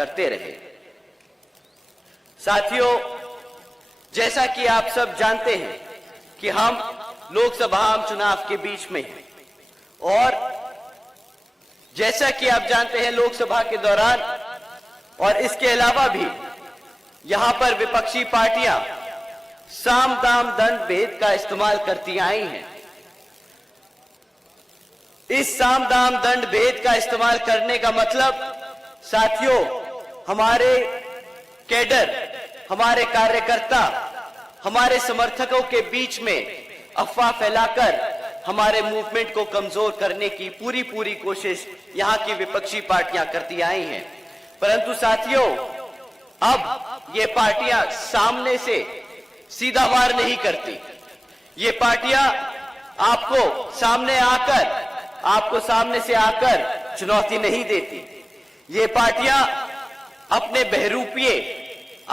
करते रहे। साथियों, जैसा कि आप सब जानते हैं कि हम लोकसभा चुनाव के बीच में हैं और जैसा कि आप जानते हैं लोकसभा के दौरान और इसके अलावा भी यहां पर विपक्षी पार्टियां साम दाम दंड भेद का इस्तेमाल करती आई हैं। इस साम दाम दंड भेद का इस्तेमाल करने का मतलब साथियों, हमारे कैडर, हमारे कार्यकर्ता, हमारे समर्थकों के बीच में अफवाह फैलाकर हमारे मूवमेंट को कमजोर करने की पूरी कोशिश यहां की विपक्षी पार्टियां करती आई हैं। परंतु साथियों, अब ये पार्टियां सामने से सीधा वार नहीं करती। ये पार्टियां आपको सामने से आकर चुनौती नहीं देती। ये पार्टियां अपने बहरूपिये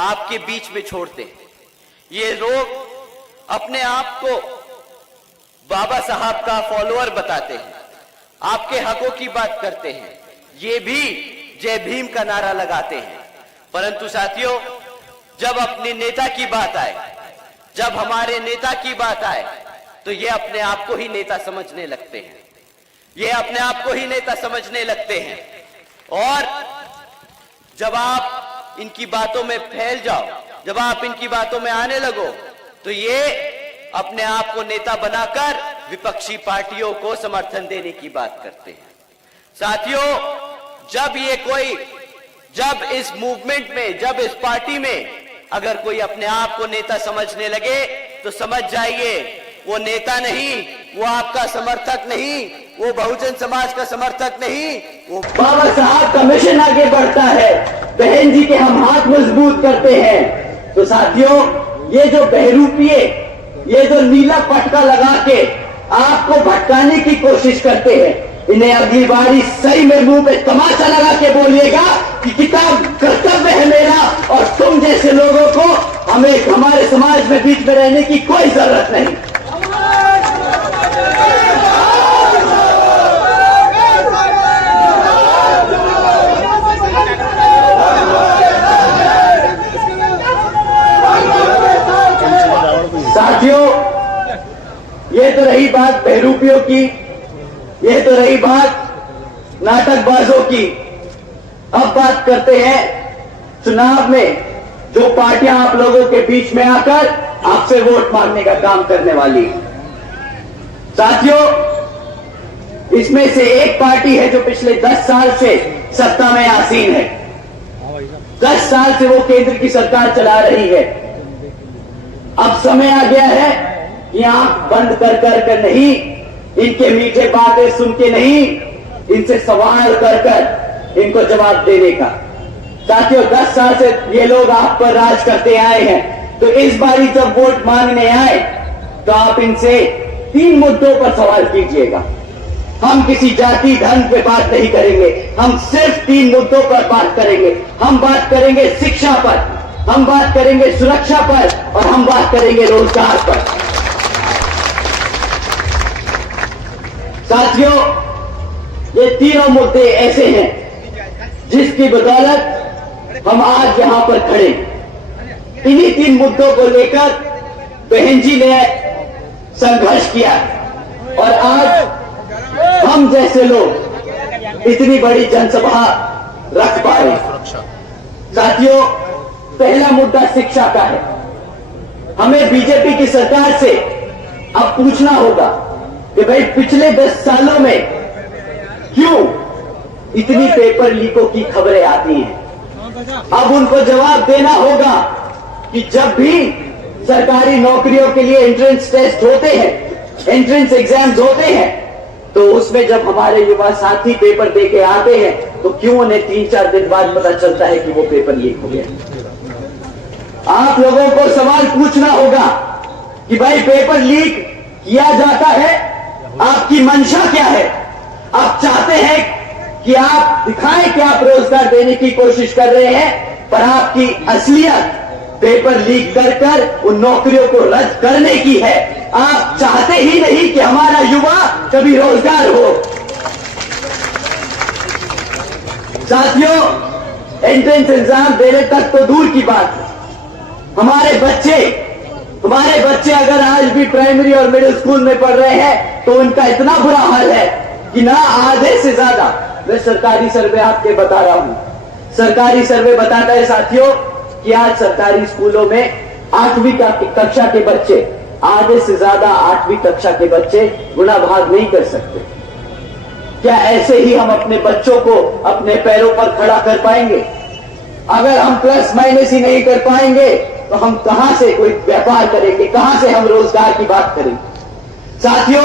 आपके बीच में छोड़ते हैं। ये लोग अपने आप को बाबा साहब का फॉलोअर बताते हैं, आपके हकों की बात करते हैं, ये भी जय भीम का नारा लगाते हैं। परंतु साथियों, जब अपने नेता की बात आए, जब हमारे नेता की बात आए, तो ये अपने आप को ही नेता समझने लगते हैं। ये अपने आप को ही नेता समझने लगते हैं। और जब आप इनकी बातों में फैल जाओ, जब आप इनकी बातों में आने लगो, तो ये अपने आप को नेता बनाकर विपक्षी पार्टियों को समर्थन देने की बात करते हैं। साथियों, जब इस मूवमेंट में, जब इस पार्टी में अगर कोई अपने आप को नेता समझने लगे, तो समझ जाइए वो नेता नहीं, वो आपका समर्थक नहीं, वो बहुजन समाज का समर्थक नहीं, वो बाबा साहब का मिशन आगे बढ़ता है। बहन जी के हम हाथ मजबूत करते हैं। तो साथियों, ये जो बहरूपिये, ये जो नीला पटका लगा के आपको भटकाने की कोशिश करते हैं, इन्हें अगली बारी सही में मुंह पे तमाचा लगा के बोलिएगा कि किताब कर्तव्य है मेरा और तुम जैसे लोगों को हमारे समाज में बीच में रहने की कोई जरूरत नहीं। साथियों, ये तो रही बात बहरूपियों की, ये तो रही बात नाटकबाजों की। अब बात करते हैं चुनाव में जो पार्टियां आप लोगों के बीच में आकर आपसे वोट मांगने का काम करने वाली। साथियों, इसमें से एक पार्टी है जो पिछले 10 साल से सत्ता में आसीन है। 10 साल से वो केंद्र की सरकार चला रही है। अब समय आ गया है कि आंख बंद कर नहीं, इनके मीठे बातें सुन के नहीं, इनसे सवाल कर इनको जवाब देने का। साथियों, 10 साल से ये लोग आप पर राज करते आए हैं, तो इस बारी जब वोट मांगने आए तो आप इनसे 3 मुद्दों पर सवाल कीजिएगा। हम किसी जाति धर्म पे बात नहीं करेंगे, हम सिर्फ 3 मुद्दों पर बात करेंगे। हम बात करेंगे शिक्षा पर, हम बात करेंगे सुरक्षा पर और हम बात करेंगे रोजगार पर। साथियों, ये तीनों मुद्दे ऐसे हैं जिसकी बदौलत हम आज यहां पर खड़े। इन्हीं 3 मुद्दों को लेकर बहन जी ने संघर्ष किया और आज हम जैसे लोग इतनी बड़ी जनसभा रख पाए। साथियों, पहला मुद्दा शिक्षा का है। हमें बीजेपी की सरकार से अब पूछना होगा कि भाई पिछले 10 सालों में क्यों इतनी पेपर लीकों की खबरें आती हैं। अब उनको जवाब देना होगा कि जब भी सरकारी नौकरियों के लिए एंट्रेंस टेस्ट होते हैं, एंट्रेंस एग्जाम्स होते हैं, तो उसमें जब हमारे युवा साथी पेपर दे के आते हैं तो क्यों उन्हें 3-4 दिन बाद पता चलता है कि वो पेपर लीक हो गया। आप लोगों को सवाल पूछना होगा कि भाई पेपर लीक किया जाता है, आपकी मंशा क्या है। आप चाहते हैं कि आप दिखाएं कि आप रोजगार देने की कोशिश कर रहे हैं, पर आपकी असलियत पेपर लीक कर उन नौकरियों को रद्द करने की है। आप चाहते ही नहीं कि हमारा युवा कभी रोजगार हो। साथियों, एंट्रेंस एग्जाम देने तक तो दूर की बात है। हमारे बच्चे अगर आज भी प्राइमरी और मिडिल स्कूल में पढ़ रहे हैं तो उनका इतना बुरा हाल है कि ना आधे से ज्यादा, मैं सरकारी सर्वे आपके बता रहा हूं, सरकारी सर्वे बताता है साथियों कि आज सरकारी स्कूलों में 8वीं कक्षा के बच्चे, आधे से ज्यादा 8वीं कक्षा के बच्चे गुणा भाग नहीं कर सकते। क्या ऐसे ही हम अपने बच्चों को अपने पैरों पर खड़ा कर पाएंगे? अगर हम प्लस माइनस ही नहीं कर पाएंगे तो हम कहां से कोई व्यापार करेंगे, कहां से हम रोजगार की बात करेंगे? साथियों,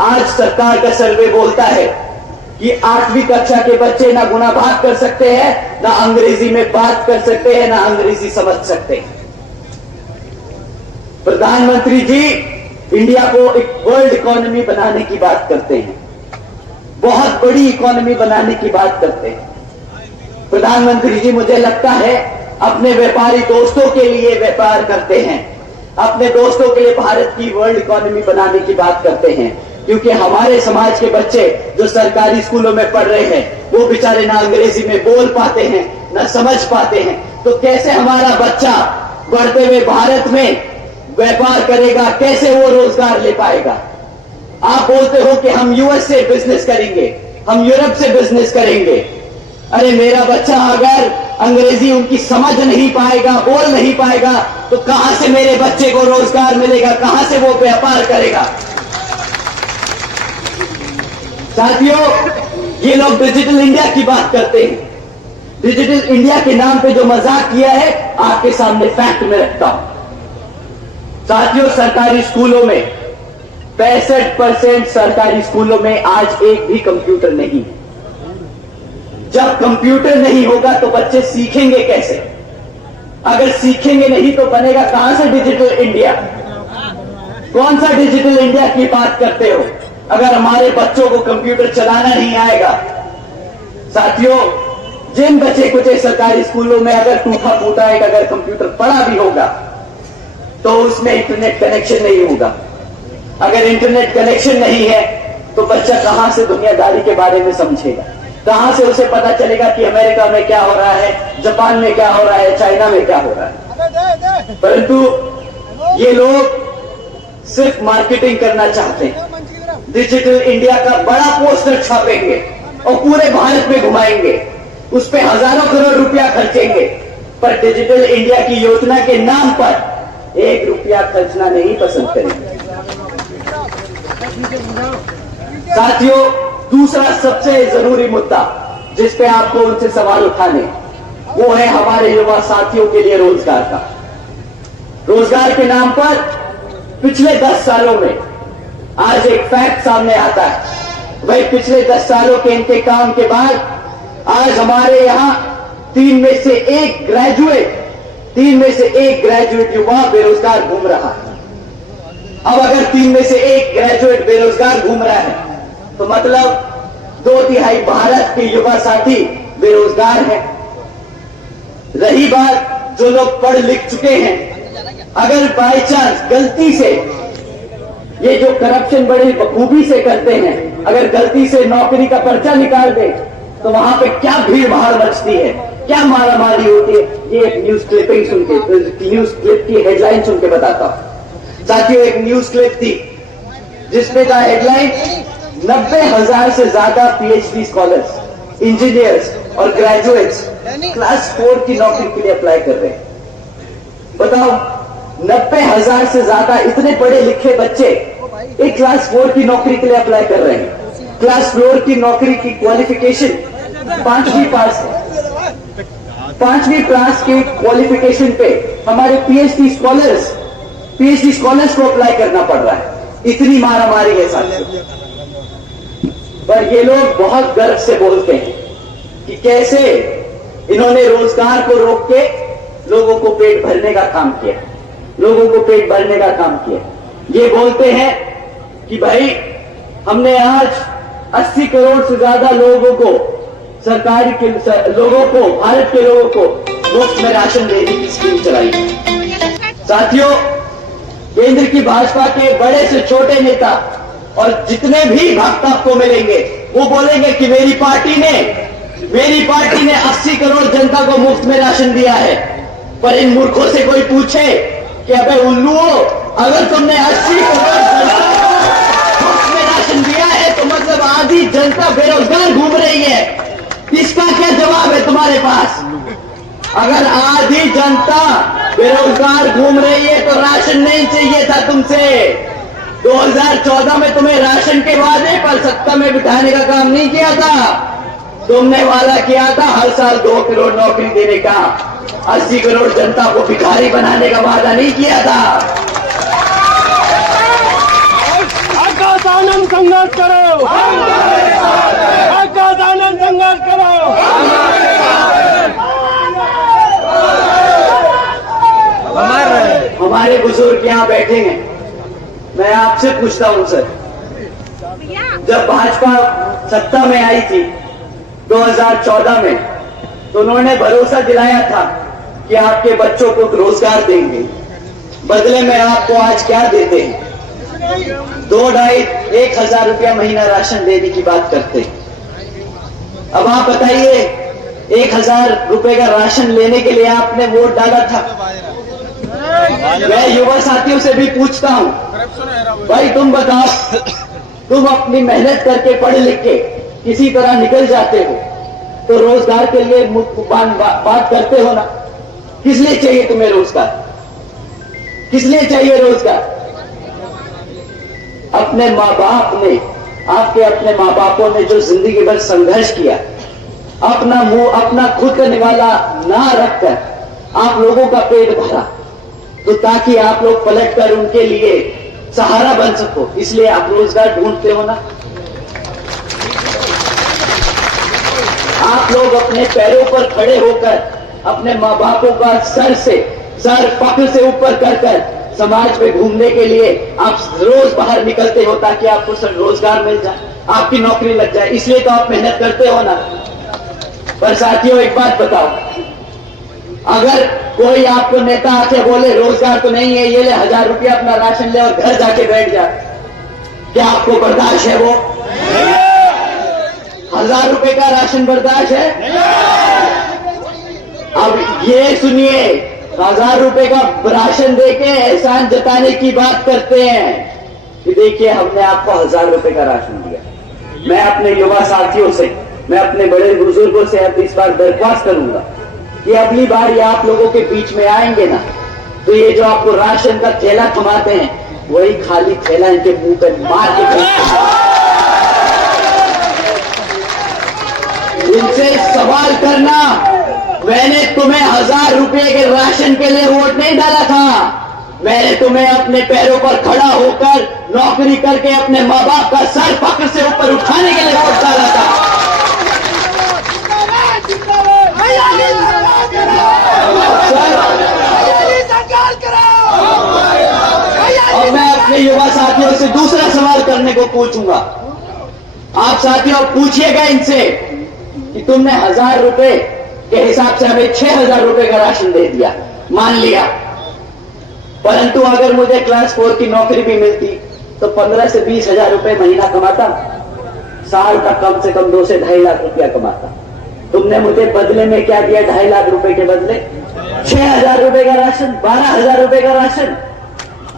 आज सरकार का सर्वे बोलता है कि 8वीं कक्षा के बच्चे ना गुणा भाग कर सकते हैं, ना अंग्रेजी में बात कर सकते हैं, ना अंग्रेजी समझ सकते हैं। प्रधानमंत्री जी इंडिया को एक वर्ल्ड इकोनॉमी बनाने की बात करते हैं, बहुत बड़ी इकोनॉमी बनाने की बात करते हैं। प्रधानमंत्री जी मुझे लगता है अपने व्यापारी दोस्तों के लिए व्यापार करते हैं, अपने दोस्तों के लिए भारत की वर्ल्ड इकोनॉमी बनाने की बात करते हैं, क्योंकि हमारे समाज के बच्चे जो सरकारी स्कूलों में पढ़ रहे हैं वो बेचारे ना अंग्रेजी में बोल पाते हैं, ना समझ पाते हैं। तो कैसे हमारा बच्चा बढ़ते हुए भारत में व्यापार करेगा, कैसे वो रोजगार ले पाएगा? आप बोलते हो कि हम यूएस से बिजनेस करेंगे, हम यूरोप से बिजनेस करेंगे। अरे मेरा बच्चा अगर अंग्रेजी उनकी समझ नहीं पाएगा, बोल नहीं पाएगा, तो कहां से मेरे बच्चे को रोजगार मिलेगा, कहां से वो व्यापार करेगा? साथियों, ये लोग डिजिटल इंडिया की बात करते हैं। डिजिटल इंडिया के नाम पे जो मजाक किया है आपके सामने फैक्ट में रखता हूं। साथियों, सरकारी स्कूलों में 65% सरकारी स्कूलों में आज एक भी कंप्यूटर नहीं है। जब कंप्यूटर नहीं होगा तो बच्चे सीखेंगे कैसे? अगर सीखेंगे नहीं तो बनेगा कहां से डिजिटल इंडिया? कौन सा डिजिटल इंडिया की बात करते हो अगर हमारे बच्चों को कंप्यूटर चलाना नहीं आएगा? साथियों, जिन बच्चे कुछ सरकारी स्कूलों में अगर टूटा फूटा एक अगर कंप्यूटर पड़ा भी होगा तो उसमें इंटरनेट कनेक्शन नहीं होगा। अगर इंटरनेट कनेक्शन नहीं है तो बच्चा कहां से दुनियादारी के बारे में समझेगा? कहां से उसे पता चलेगा कि अमेरिका में क्या हो रहा है, जापान में क्या हो रहा है, चाइना में क्या हो रहा है? परंतु ये लोग सिर्फ मार्केटिंग करना चाहते हैं। डिजिटल इंडिया का बड़ा पोस्टर छापेंगे और पूरे भारत में घुमाएंगे, उस पे हजारों करोड़ रुपया खर्चेंगे, पर डिजिटल इंडिया की योजना के नाम पर 1 रुपया खर्चना नहीं पसंद करेंगे। साथियों, दूसरा सबसे जरूरी मुद्दा जिस पे आपको उनसे सवाल उठाने, वो है हमारे युवा साथियों के लिए रोजगार का। रोजगार के नाम पर पिछले 10 सालों में आज एक फैक्ट सामने आता है। वही पिछले 10 सालों के इनके काम के बाद आज हमारे यहां 3 में से 1 ग्रेजुएट युवा बेरोजगार घूम रहा है। अब अगर 3 में से 1 ग्रेजुएट बेरोजगार घूम रहा है तो मतलब 2/3 भारत के युवा साथी बेरोजगार हैं। रही बात जो लोग पढ़ लिख चुके हैं, अगर बाय चांस गलती से ये जो करप्शन बड़ी बखूबी से करते हैं, अगर गलती से नौकरी का पर्चा निकाल दे तो वहां पे क्या भीड़ भाड़ मचती है, क्या मारामारी होती है। ये एक न्यूज क्लिपिंग सुन के, न्यूज क्लिप की हेडलाइन सुन के बताता हूं। साथियों, एक न्यूज क्लिप थी जिसमें था हेडलाइन 90,000 से ज्यादा पीएचडी स्कॉलर्स, इंजीनियर्स और ग्रेजुएट्स क्लास 4 की नौकरी के लिए अप्लाई कर रहे हैं। बताओ, 90,000 से ज्यादा इतने पढ़े लिखे बच्चे एक क्लास 4 की नौकरी के लिए अप्लाई कर रहे हैं। क्लास 4 की नौकरी की क्वालिफिकेशन 5वीं पास है। 5वीं क्लास के क्वालिफिकेशन पे हमारे पीएचडी स्कॉलर्स को अप्लाई करना पड़ रहा है। इतनी मारामारी है साथियों। पर ये लोग बहुत गर्व से बोलते हैं कि कैसे इन्होंने रोजगार को रोक के लोगों को पेट भरने का काम किया, लोगों को पेट भरने का काम किया। ये बोलते हैं कि भाई हमने आज 80 करोड़ से ज्यादा लोगों को, सरकारी के लोगों को, भारत के लोगों को मुफ्त में राशन देने की स्कीम चलाई। साथियों, केंद्र की भाजपा के बड़े से छोटे नेता और जितने भी भक्त आपको मिलेंगे वो बोलेंगे कि मेरी पार्टी ने मेरी पार्टी ने 80 करोड़ जनता को मुफ्त में राशन दिया है। पर इन मूर्खों से कोई पूछे कि अबे उल्लुओ, अगर तुमने 80 करोड़ जनता को मुफ्त में राशन दिया है तो मतलब आधी जनता बेरोजगार घूम रही है। इसका क्या जवाब है तुम्हारे पास? अगर आधी जनता बेरोजगार घूम रही है तो राशन नहीं चाहिए था तुमसे। 2014 में तुम्हें राशन के वादे पर सत्ता में बिठाने का काम नहीं किया था। तुमने वादा किया था हर साल 2 करोड़ नौकरी देने का। 80 करोड़ जनता को भिखारी बनाने का वादा नहीं किया था। आकाश आनंद संघर्ष करो, आकाश आनंद संघर्ष करो। हमारे बुजुर्ग यहाँ बैठे हैं। मैं आपसे पूछता हूँ सर, जब भाजपा सत्ता में आई थी 2014 में, तो उन्होंने भरोसा दिलाया था कि आपके बच्चों को रोजगार देंगे। बदले में आपको आज क्या देते हैं? 2-2,5-1,000 रुपया महीना राशन देने की बात करते हैं। अब आप बताइए, 1,000 रुपए का राशन लेने के लिए आपने वोट डाला था। मैं युवा साथियों से भी पूछता हूं, भाई तुम बताओ, तुम अपनी मेहनत करके पढ़ लिख के किसी तरह निकल जाते हो तो रोजगार के लिए बात करते हो ना। किस लिए चाहिए तुम्हें रोजगार? किस लिए चाहिए रोजगार? अपने माँ बाप ने, आपके अपने माँ बापों ने जो जिंदगी भर संघर्ष किया, अपना मुंह अपना खुद का निवाला ना रखकर आप लोगों का पेट भरा, तो ताकि आप लोग पलटकर उनके लिए सहारा बन सको, इसलिए आप रोजगार ढूंढते हो ना। आप लोग अपने पैरों पर खड़े होकर अपने माँ बापों का सर फख्र से ऊपर कर समाज में घूमने के लिए आप रोज बाहर निकलते हो ताकि आपको रोजगार मिल जाए, आपकी नौकरी लग जाए, इसलिए तो आप मेहनत करते हो ना। पर साथियों एक बात बताओ, अगर कोई आपको नेता आके बोले रोजगार तो नहीं है, ये ले 1,000 रुपया अपना राशन ले और घर जाके बैठ जा, क्या आपको बर्दाश्त है? वो 1,000 रुपए का राशन बर्दाश्त है? अब ये सुनिए, 1,000 रुपए का राशन देके एहसान जताने की बात करते हैं कि देखिए हमने आपको 1,000 रुपए का राशन दिया। मैं अपने युवा साथियों से, मैं अपने बड़े बुजुर्गों से अब इस बार दरख्वास्त करूंगा कि अगली बार ये आप लोगों के बीच में आएंगे ना, तो ये जो आपको राशन का थैला थमाते हैं, वही खाली थैला इनके मुंह पर मार के इनसे सवाल करना, मैंने तुम्हें 1,000 रुपए के राशन के लिए वोट नहीं डाला था। मैंने तुम्हें अपने पैरों पर खड़ा होकर नौकरी करके अपने माँ बाप का सर फख्र से ऊपर उठाने के लिए वोट डाला था। और मैं अपने युवा साथियों से दूसरा सवाल करने को पूछूंगा। आप साथियों पूछिएगा इनसे कि तुमने 1,000 रुपए के हिसाब से हमें 6,000 रुपए का राशन दे दिया, मान लिया, परंतु अगर मुझे क्लास 4 की नौकरी भी मिलती तो 15 से 20,000 रुपए महीना कमाता, साल का कम से कम 2 से 2.5 लाख रुपया कमाता। तुमने मुझे बदले में क्या दिया? 2.5 लाख रुपए के बदले 6,000 रुपए का राशन, 12,000 रुपए का राशन।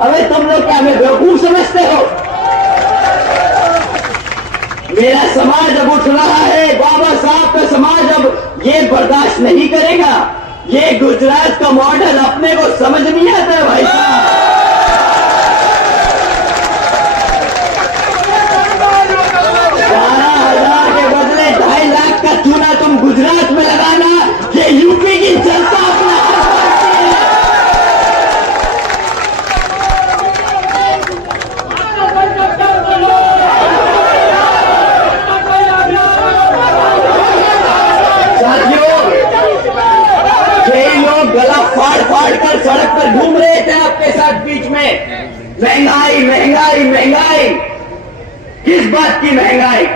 अबे तुम लोग क्या हमें बेवकूफ समझते हो? मेरा समाज अब उठ रहा है, बाबा साहब का समाज अब ये बर्दाश्त नहीं करेगा। ये गुजरात का मॉडल अपने को समझ नहीं आता भाई साहब। 12,000 के बदले 2.5 लाख का चूना तुम गुजरात में लगाना, ये यूपी की जनता अपना गला फाड़ कर सड़क पर घूम रहे थे आपके साथ बीच में। महंगाई महंगाई महंगाई, किस बात की महंगाई?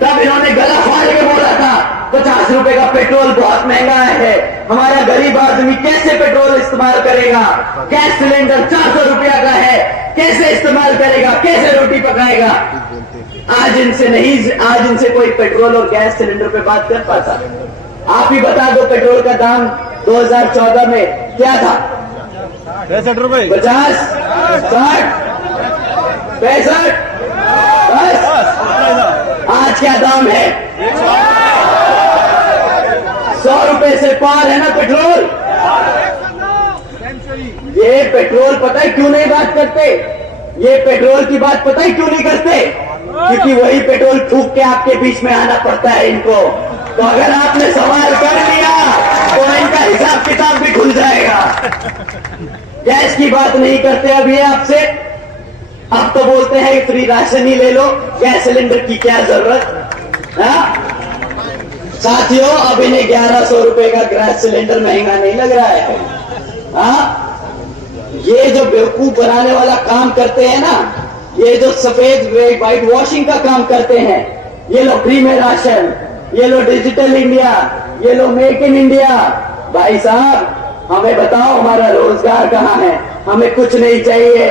तब इन्होंने गला फाड़ के बोला था 50 रुपए का पेट्रोल बहुत महंगा है, हमारा गरीब आदमी कैसे पेट्रोल इस्तेमाल करेगा? गैस सिलेंडर 400 रुपया का है, कैसे इस्तेमाल करेगा? कैसे रोटी पकाएगा? आज इनसे कोई पेट्रोल और गैस सिलेंडर पे बात कर पाता? आप ही बता दो, पेट्रोल का दाम 2014 में क्या था? 65 रुपए। 50, 60, 65, बस। आज क्या दाम है? 100 रुपए से पार है ना पेट्रोल। ये पेट्रोल पता है क्यों नहीं बात करते? ये पेट्रोल की बात पता है क्यों नहीं करते? क्योंकि वही पेट्रोल फूंक के आपके बीच में आना पड़ता है इनको। तो अगर आपने सवाल कर लिया तो इनका हिसाब किताब भी खुल जाएगा। गैस की बात नहीं करते अब ये आपसे। अब तो बोलते हैं फ्री राशन ही ले लो, गैस सिलेंडर की क्या जरूरत? साथियों, अब इन्हें 1100 रुपए का गैस सिलेंडर महंगा नहीं लग रहा है। ये जो बेवकूफ बनाने वाला काम करते हैं ना, ये जो सफेद व्हाइट वॉशिंग का काम करते हैं, ये लो फ्री में राशन, ये लो डिजिटल इंडिया, ये लो मेक इन इंडिया। भाई साहब, हमें बताओ हमारा रोजगार कहाँ है? हमें कुछ नहीं चाहिए,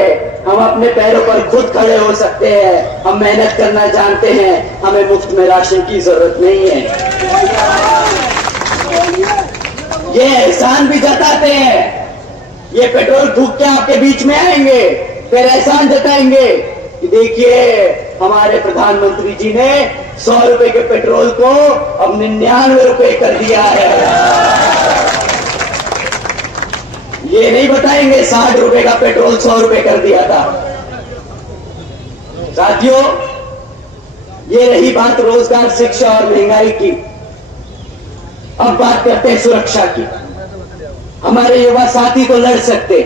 हम अपने पैरों पर खुद खड़े हो सकते हैं, हम मेहनत करना जानते हैं, हमें मुफ्त में राशन की जरूरत नहीं है। ये एहसान भी जताते हैं, ये पेट्रोल फूंक के आपके बीच में आएंगे, फिर एहसान जताएंगे कि देखिए हमारे प्रधानमंत्री जी ने 100 रुपए के पेट्रोल को अब 99 रुपए कर दिया है। ये नहीं बताएंगे 60 रुपए का पेट्रोल 100 रुपए कर दिया था। साथियों, ये रही बात रोजगार, शिक्षा और महंगाई की। अब बात करते हैं सुरक्षा की। हमारे युवा साथी तो लड़ सकते,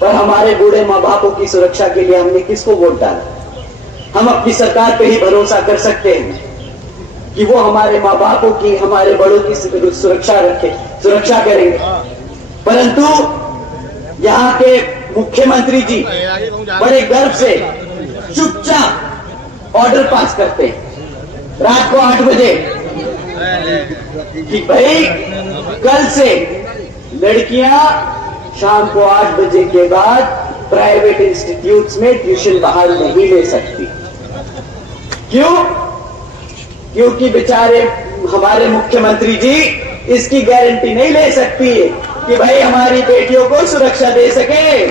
पर हमारे बूढ़े माँ बापों की सुरक्षा के लिए हमने किसको वोट डाला? हम अपनी सरकार पे ही भरोसा कर सकते हैं कि वो हमारे माँ बापों की, हमारे बड़ों की सुरक्षा करेंगे। परंतु यहाँ के मुख्यमंत्री जी बड़े गर्व से चुपचाप ऑर्डर पास करते हैं रात को 8 बजे कि भाई कल से लड़कियां शाम को 8 बजे के बाद प्राइवेट इंस्टीट्यूट्स में ट्यूशन बहाल नहीं ले सकती। क्यों? क्योंकि बेचारे हमारे मुख्यमंत्री जी इसकी गारंटी नहीं ले सकती कि भाई हमारी बेटियों को सुरक्षा दे सके,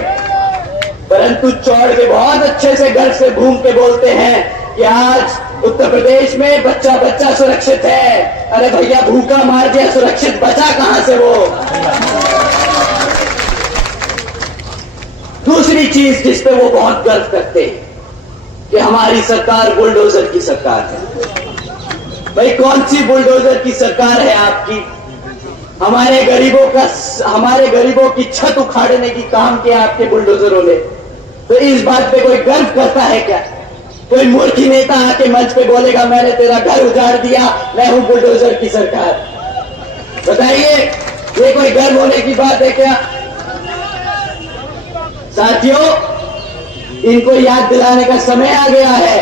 परंतु चौड़ के बहुत अच्छे से घर से घूम के बोलते हैं कि आज उत्तर प्रदेश में बच्चा बच्चा सुरक्षित है। अरे भैया, भूखा मार दिया, सुरक्षित बचा कहां से वो? दूसरी चीज जिस पे वो बहुत गर्व करते हैं कि हमारी सरकार बुलडोजर की सरकार है। भाई, कौन सी बुलडोजर की सरकार है आपकी? हमारे गरीबों की छत उखाड़ने की काम किया आपके बुलडोजरों ने। तो इस बात पे कोई गर्व करता है क्या? कोई मूर्खी नेता आके मंच पे बोलेगा मैंने तेरा घर उजाड़ दिया, मैं हूं बुलडोजर की सरकार? बताइए, ये कोई गर्व होने की बात है क्या? साथियों, इनको याद दिलाने का समय आ गया है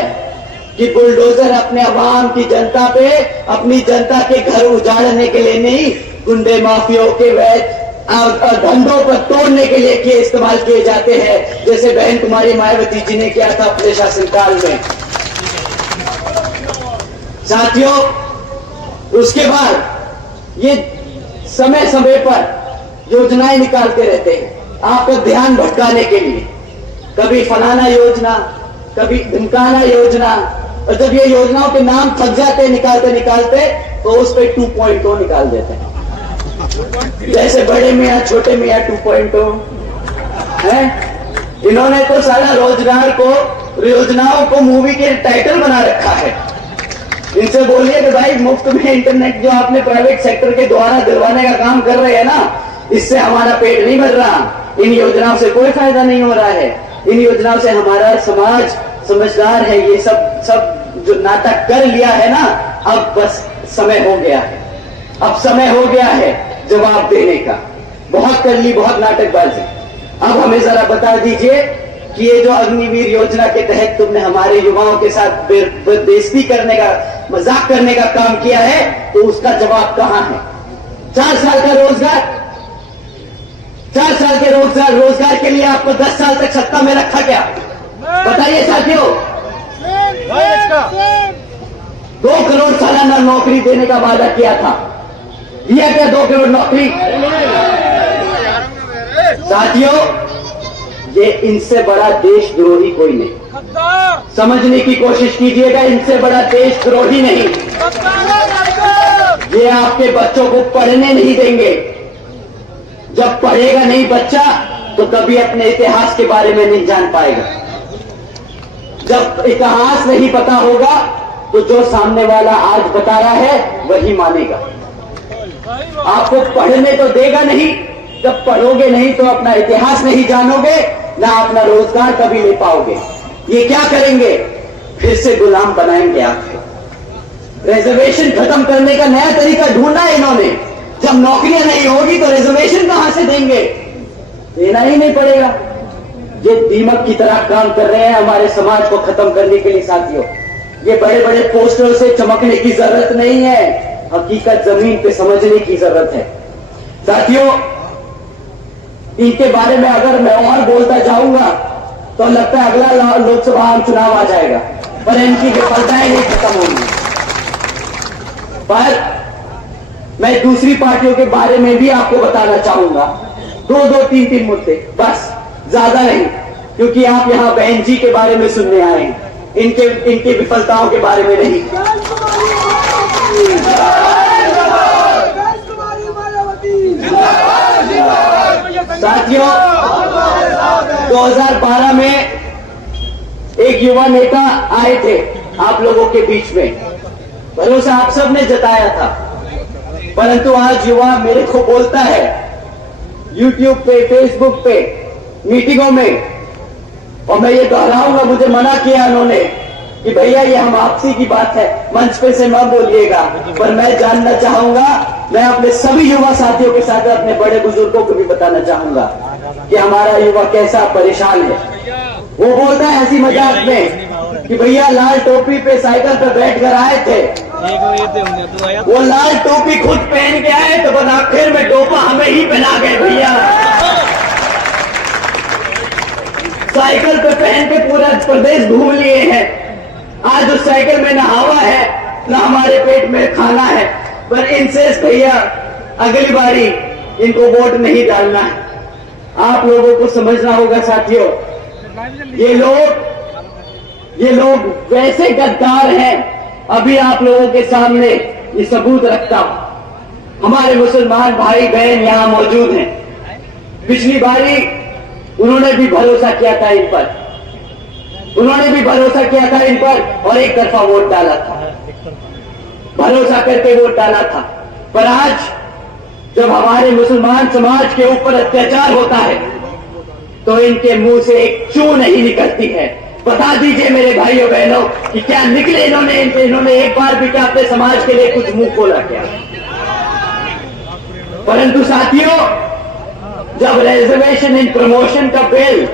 कि बुलडोजर अपने अवाम की जनता पे, अपनी जनता के घर उजाड़ने के लिए नहीं, गुंडे माफियाओं के वैध धंधों पर तोड़ने के लिए इस्तेमाल किए जाते हैं, जैसे बहन कुमारी मायावती जी ने किया था अपने शासनकाल में। साथियों, उसके बाद ये समय समय पर योजनाएं निकालते रहते हैं आपका ध्यान भटकाने के लिए। कभी फलाना योजना, कभी ढिमकाना योजना, और जब ये योजनाओं के नाम थक जाते निकालते निकालते तो उस पर 2.0 निकाल देते हैं, जैसे बड़े मियाँ छोटे मियाँ 2.0 है। इन्होंने तो सारा रोजगार को, योजनाओं को मूवी के टाइटल बना रखा है। इनसे बोलिए कि भाई मुफ्त में इंटरनेट जो आपने प्राइवेट सेक्टर के द्वारा दिलवाने का काम कर रहे हैं ना, इससे हमारा पेट नहीं भर रहा, इन योजनाओं से कोई फायदा नहीं हो रहा है, इन योजनाओं से हमारा समाज समझदार है, ये सब जो नाटक कर लिया है ना, अब बस समय हो गया है, अब समय हो गया है जवाब देने का। बहुत कर ली, बहुत नाटकबाजी। अब हमें जरा बता दीजिए कि ये जो अग्निवीर योजना के तहत तुमने हमारे युवाओं के साथ बेइज्जती करने का, मजाक करने का काम किया है, तो उसका जवाब कहां है? 4 साल का रोजगार, 4 साल के रोजगार के लिए आपको 10 साल तक सत्ता में रखा क्या? बताइए साथियों, 2 करोड़ सालाना नौकरी देने का वादा किया था, दिया क्या 2 करोड़ नौकरी? साथियों, ये इनसे बड़ा देशद्रोही कोई नहीं। समझने की कोशिश कीजिएगा, इनसे बड़ा देशद्रोही नहीं। ये आपके बच्चों को पढ़ने नहीं देंगे। जब पढ़ेगा नहीं बच्चा तो कभी अपने इतिहास के बारे में नहीं जान पाएगा। जब इतिहास नहीं पता होगा तो जो सामने वाला आज बता रहा है वही मानेगा। आपको पढ़ने तो देगा नहीं, जब पढ़ोगे नहीं तो अपना इतिहास नहीं जानोगे, ना अपना रोजगार कभी ले पाओगे। ये क्या करेंगे? फिर से गुलाम बनाएंगे आपको। रिजर्वेशन खत्म करने का नया तरीका ढूंढा है इन्होंने। जब नौकरियां नहीं होगी तो रिजर्वेशन कहां से देंगे? देना ही नहीं पड़ेगा। ये दीमक की तरह काम कर रहे हैं हमारे समाज को खत्म करने के लिए। साथियों, ये बड़े बड़े पोस्टरों से चमकने की जरूरत नहीं है, हकीकत जमीन पे समझने की जरूरत है। साथियों, इनके बारे में अगर मैं और बोलता जाऊंगा तो लगता है अगला लोकसभा चुनाव आ जाएगा, पर इनकी विफलताएं नहीं खत्म होंगी। पर मैं दूसरी पार्टियों के बारे में भी आपको बताना चाहूंगा। 2-2, 3-3 मुद्दे, बस, ज्यादा नहीं, क्योंकि आप यहां बहन जी के बारे में सुनने आए हैं, इनके विफलताओं के बारे में नहीं। साथियों, 2012 में एक युवा नेता आए थे आप लोगों के बीच में, भरोसा आप सब ने जताया था, परंतु आज युवा मेरे को बोलता है YouTube पे, Facebook पे, मीटिंगों में, और मैं ये दोहराऊंगा, मुझे मना किया उन्होंने कि भैया ये हम आपसी की बात है, मंच पे से न बोलिएगा, पर मैं जानना चाहूंगा, मैं अपने सभी युवा साथियों के साथ अपने बड़े बुजुर्गों को भी बताना चाहूंगा कि हमारा युवा कैसा परेशान है। वो बोलता है हंसी मजाक में कि भैया लाल टोपी पे साइकिल पे बैठ कर आए थे, वो लाल टोपी खुद पहन के आए तो बस आखिर में टोपा हमें ही पहना गए भैया। साइकिल पे पहन के पूरा प्रदेश घूम लिए हैं, आज उस साइकिल में ना हवा है ना हमारे पेट में खाना है, पर इनसे भैया अगली बारी इनको वोट नहीं डालना है। आप लोगों को समझना होगा साथियों, ये लोग वैसे गद्दार हैं। अभी आप लोगों के सामने ये सबूत रखता हूं। हमारे मुसलमान भाई बहन यहां मौजूद हैं। पिछली बारी उन्होंने भी भरोसा किया था इन पर, और एक तरफा वोट डाला था, भरोसा करके वोट डाला था। पर आज जब हमारे मुसलमान समाज के ऊपर अत्याचार होता है तो इनके मुंह से एक चू नहीं निकलती है। बता दीजिए मेरे भाइयों बहनों कि क्या निकले इन्होंने एक बार भी क्या अपने समाज के लिए कुछ मुंह खोला क्या? परंतु साथियों, जब रिजर्वेशन इन प्रमोशन का बिल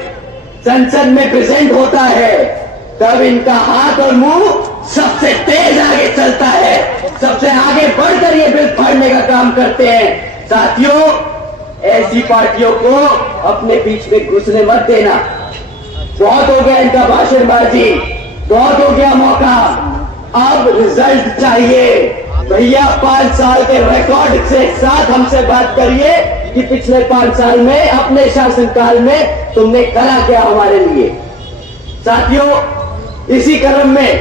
संसद में प्रेजेंट होता है तब इनका हाथ और मुंह सबसे तेज आगे चलता है, सबसे आगे बढ़कर ये बिल फाड़ने का काम करते हैं। साथियों, ऐसी पार्टियों को अपने बीच में घुसने मत देना। बहुत हो गया इनका भाषणबाजी, बहुत हो गया मौका, अब रिजल्ट चाहिए भैया। 5 साल के रिकॉर्ड से साथ हमसे बात करिए कि पिछले 5 साल में अपने शासनकाल में तुमने करा क्या हमारे लिए। साथियों, इसी क्रम में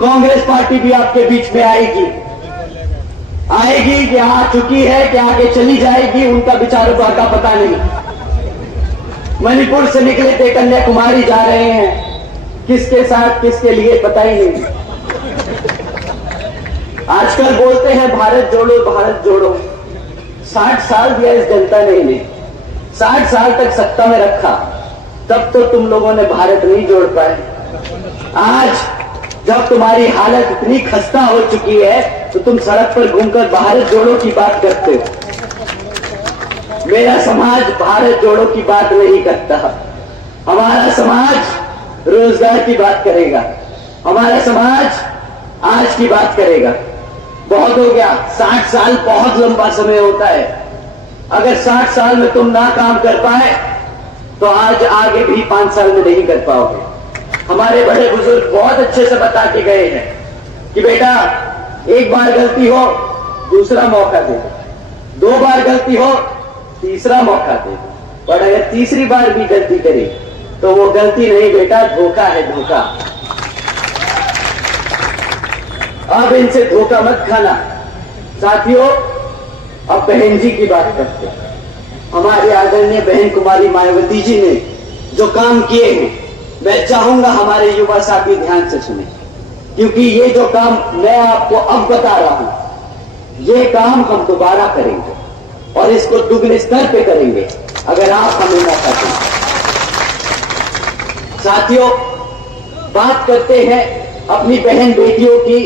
कांग्रेस पार्टी भी आपके बीच में आएगी कि आ चुकी है कि आगे चली जाएगी, उनका विचारों का पता नहीं। मणिपुर से निकले थे, कन्याकुमारी जा रहे हैं, किसके साथ किसके लिए पता ही नहीं। आजकल बोलते हैं भारत जोड़ो भारत जोड़ो। 60 साल दिया इस जनता ने इन्हें, 60 साल तक सत्ता में रखा, तब तो तुम लोगों ने भारत नहीं जोड़ पाए। आज जब तुम्हारी हालत इतनी खस्ता हो चुकी है तो तुम सड़क पर घूमकर भारत जोड़ो की बात करते हो। मेरा समाज भारत जोड़ो की बात नहीं करता। हमारा समाज रोजगार की बात करेगा, हमारा समाज आज की बात करेगा। बहुत हो गया, 60 साल बहुत लंबा समय होता है। अगर 60 साल में तुम ना काम कर पाए तो आज आगे भी 5 साल में नहीं कर पाओगे। हमारे बड़े बुजुर्ग बहुत अच्छे से बता के गए हैं कि बेटा एक बार गलती हो दूसरा मौका दे दो, 2 बार गलती हो तीसरा मौका दे दो, पर अगर तीसरी बार भी गलती करे तो वो गलती नहीं बेटा, धोखा है, धोखा। अब इनसे धोखा मत खाना। साथियों, अब बहन जी की बात करते हैं। हमारी आदरणीय बहन कुमारी मायावती जी ने जो काम किए हैं, मैं चाहूंगा हमारे युवा साथी ध्यान से सुने, क्योंकि ये जो काम मैं आपको अब बता रहा हूं, ये काम हम दोबारा करेंगे और इसको दुगने स्तर पे करेंगे अगर आप हमें मौका दें। साथियों, बात करते हैं अपनी बहन बेटियों की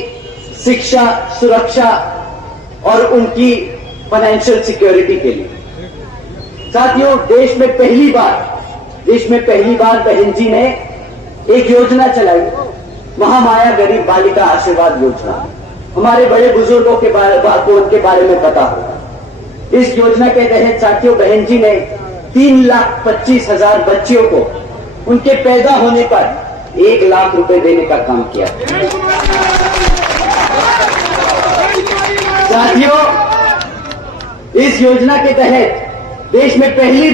शिक्षा, सुरक्षा और उनकी फाइनेंशियल सिक्योरिटी के लिए। साथियों, देश में पहली बार बहन जी ने एक योजना चलाई, महामाया गरीब बालिका आशीर्वाद योजना। हमारे बड़े बुजुर्गों के बारे में पता होगा। इस योजना के तहत साथियों, बहन जी ने 3,25,000 बच्चियों को उनके पैदा होने पर 1 लाख रुपए देने का काम किया। साथियों, इस योजना के तहत देश में पहली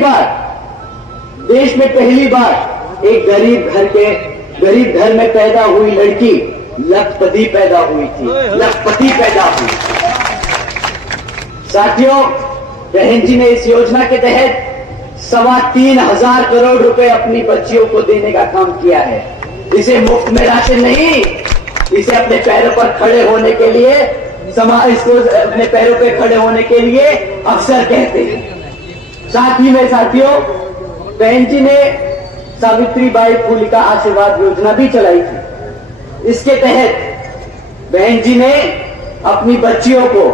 बार एक गरीब घर में पैदा हुई लड़की लखपति पैदा हुई थी। साथियों, बहन जी ने इस योजना के तहत 3,25,000 करोड़ रुपए अपनी बच्चियों को देने का काम किया है। इसे मुफ्त में राशन नहीं, इसे अपने पैरों पर खड़े होने के लिए, इसको अपने पैरों पर खड़े होने के लिए अवसर कहते हैं। साथ ही में साथियों, बहन जी ने सावित्रीबाई फुले का आशीर्वाद योजना भी चलाई थी। इसके तहत बहन जी ने अपनी बच्चियों को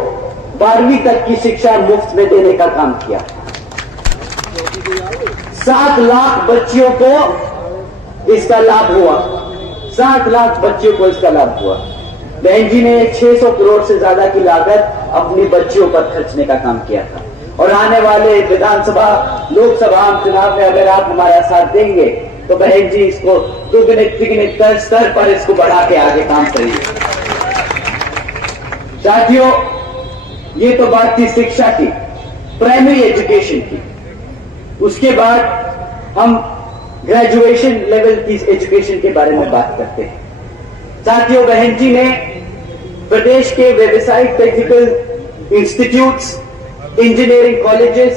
12वीं तक की शिक्षा मुफ्त में देने का काम किया। 7 लाख बच्चियों को इसका लाभ हुआ। 7 लाख बच्चियों को इसका लाभ हुआ। बहन जी ने 600 करोड़ से ज्यादा की लागत अपनी बच्चियों पर खर्चने का काम किया था। और आने वाले विधानसभा, लोकसभा चुनाव में अगर आप हमारा साथ देंगे तो बहन जी इसको दुगने तिगने स्तर पर इसको बढ़ा के आगे काम करेंगे। साथियों, ये तो बात थी शिक्षा की, प्राइमरी एजुकेशन की। उसके बाद हम ग्रेजुएशन लेवल की एजुकेशन के बारे में बात करते हैं। साथियों, बहन जी ने प्रदेश के व्यावसायिक technical institutes, engineering colleges,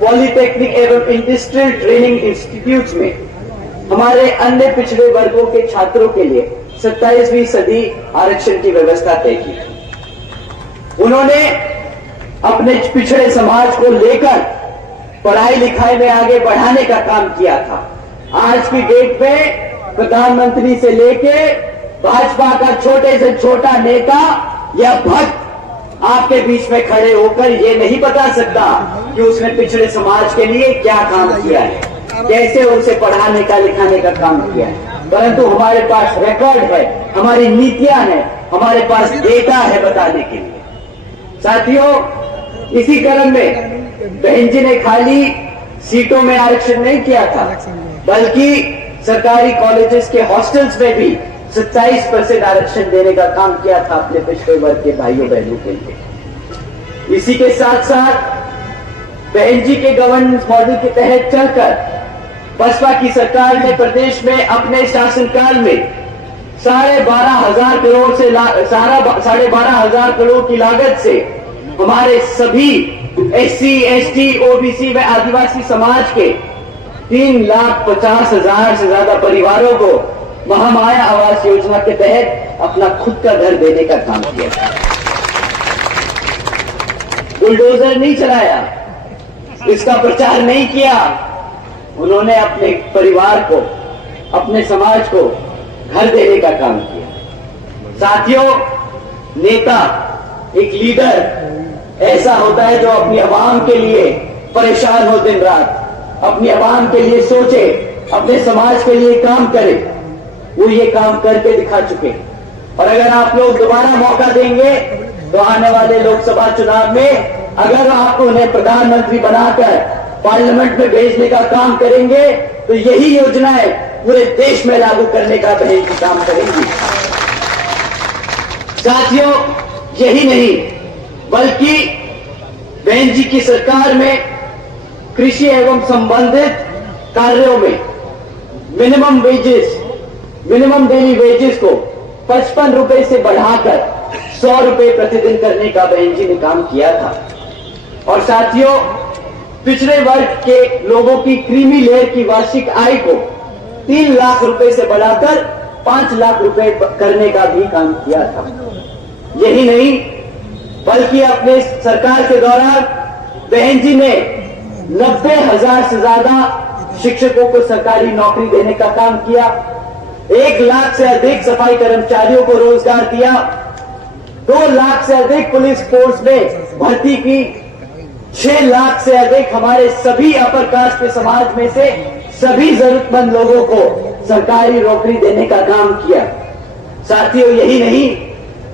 polytechnic एवं इंडस्ट्रियल ट्रेनिंग इंस्टीट्यूट्स में हमारे अन्य पिछड़े वर्गों के छात्रों के लिए 27वीं सदी आरक्षण की व्यवस्था तय की। उन्होंने अपने पिछड़े समाज को लेकर पढ़ाई लिखाई में आगे बढ़ाने का काम किया था। आज की डेट में प्रधानमंत्री से लेके भाजपा का छोटे से छोटा नेता या भक्त आपके बीच में खड़े होकर ये नहीं बता सकता कि उसने पिछड़े समाज के लिए क्या काम किया है, कैसे उसे पढ़ाने का लिखाने का काम किया है। परंतु हमारे पास रिकॉर्ड है, हमारी नीतियां हैं, हमारे पास डेटा है बताने के लिए। साथियों, इसी क्रम में बहन जी ने खाली सीटों में आरक्षण नहीं किया था, बल्कि सरकारी कॉलेजेस के हॉस्टल्स में भी 27% आरक्षण देने का काम किया था अपने पिछड़े वर्ग के भाइयों बहनों के लिए। इसी के साथ साथ बहन जी के गवर्नेंस मॉडल के तहत चलकर बसपा की सरकार ने प्रदेश में अपने शासनकाल में 12,500 करोड़ से 12,500 करोड़ की लागत से हमारे सभी SC, ST, OBC व आदिवासी समाज के 3,50,000 से ज्यादा परिवारों को महामाया आवास योजना के तहत अपना खुद का घर देने का काम किया। बुलडोजर नहीं चलाया, इसका प्रचार नहीं किया। उन्होंने अपने परिवार को, अपने समाज को घर देने का काम किया। साथियों, नेता, एक लीडर ऐसा होता है जो अपनी आवाम के लिए परेशान हो, दिन रात अपनी आवाम के लिए सोचे, अपने समाज के लिए काम करे। वो ये काम करके दिखा चुके। और अगर आप लोग दोबारा मौका देंगे तो आने वाले लोकसभा चुनाव में अगर आप उन्हें प्रधानमंत्री बनाकर पार्लियामेंट में भेजने का काम करेंगे तो यही योजनाएं पूरे देश में लागू करने का बहन जी काम करेंगी। साथियों, यही नहीं बल्कि बहन जी की सरकार में कृषि एवं संबंधित कार्यों में मिनिमम डेली वेजेस को 55 रुपए से बढ़ाकर 100 रुपए प्रतिदिन करने का बहन जी ने काम किया था। और साथियों, पिछड़े वर्ग के लोगों की क्रीमी लेयर की वार्षिक आय को 3 लाख रुपए से बढ़ाकर 5 लाख रुपए करने का भी काम किया था। यही नहीं बल्कि अपने सरकार के दौरान बहन जी ने 90,000 से ज्यादा शिक्षकों को सरकारी नौकरी देने का काम किया, 1 लाख से अधिक सफाई कर्मचारियों को रोजगार दिया, 2 लाख से अधिक पुलिस फोर्स में भर्ती की, 6 लाख से अधिक हमारे सभी अपर कास्ट के समाज में से सभी जरूरतमंद लोगों को सरकारी नौकरी देने का काम किया। साथियों, यही नहीं,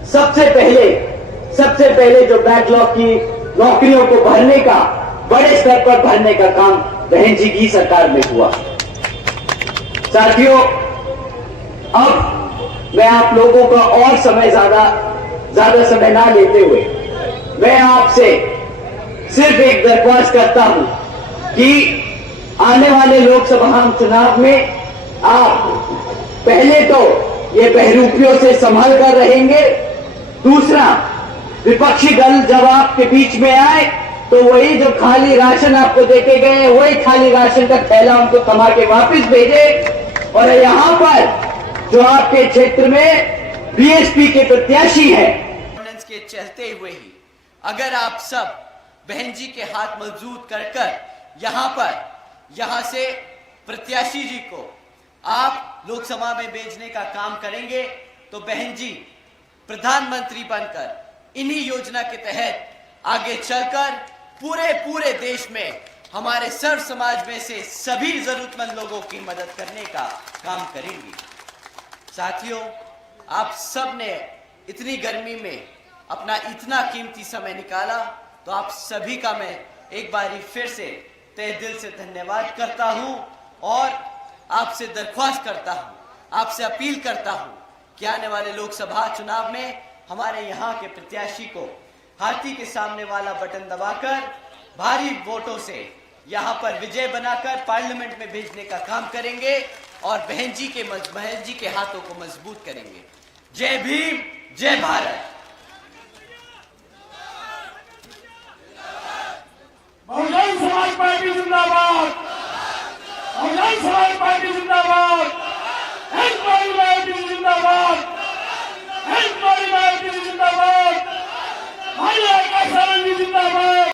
सबसे पहले जो बैकलॉग की नौकरियों को भरने का, बड़े स्तर पर भरने का काम बहन जी की सरकार में हुआ। साथियों, अब मैं आप लोगों का और ज्यादा समय ना लेते हुए मैं आपसे सिर्फ एक दरख्वास्त करता हूं कि आने वाले लोकसभा चुनाव में आप पहले तो ये बहरूपियों से संभल कर रहेंगे, दूसरा विपक्षी दल जब आपके बीच में आए तो वही जो खाली राशन आपको देके गए वही खाली राशन का थैला उनको थमा के वापस भेजे। और यहां पर जो आपके क्षेत्र में बीएसपी के प्रत्याशी हैं, के चलते हुए ही अगर आप सब बहन जी के हाथ मजबूत कर यहां से प्रत्याशी जी को आप लोकसभा में भेजने का काम करेंगे तो बहन जी प्रधानमंत्री बनकर इन्हीं योजना के तहत आगे चलकर पूरे देश में हमारे सर्व समाज में से सभी जरूरतमंद लोगों की मदद करने का काम करेंगी। साथियों, आप सब ने इतनी गर्मी में अपना इतना कीमती समय निकाला, तो आप सभी का मैं एक बारी फिर से तहे दिल से धन्यवाद करता हूं और आपसे दरख्वास्त करता हूं, आपसे अपील करता हूं कि आने वाले लोकसभा चुनाव में हमारे यहाँ के प्रत्याशी को हाथी के सामने वाला बटन दबाकर भारी वोटों से यहाँ पर विजय बनाकर पार्लियामेंट में भेजने का काम करेंगे और बहन जी के हाथों को मजबूत करेंगे। जय भीम, जय भारत। बहुजन समाज पार्टी जिंदाबाद, बहुजन समाज पार्टी जिंदाबाद, जिंदाबाद, जिंदाबाद, भाई आकाश जिंदाबाद।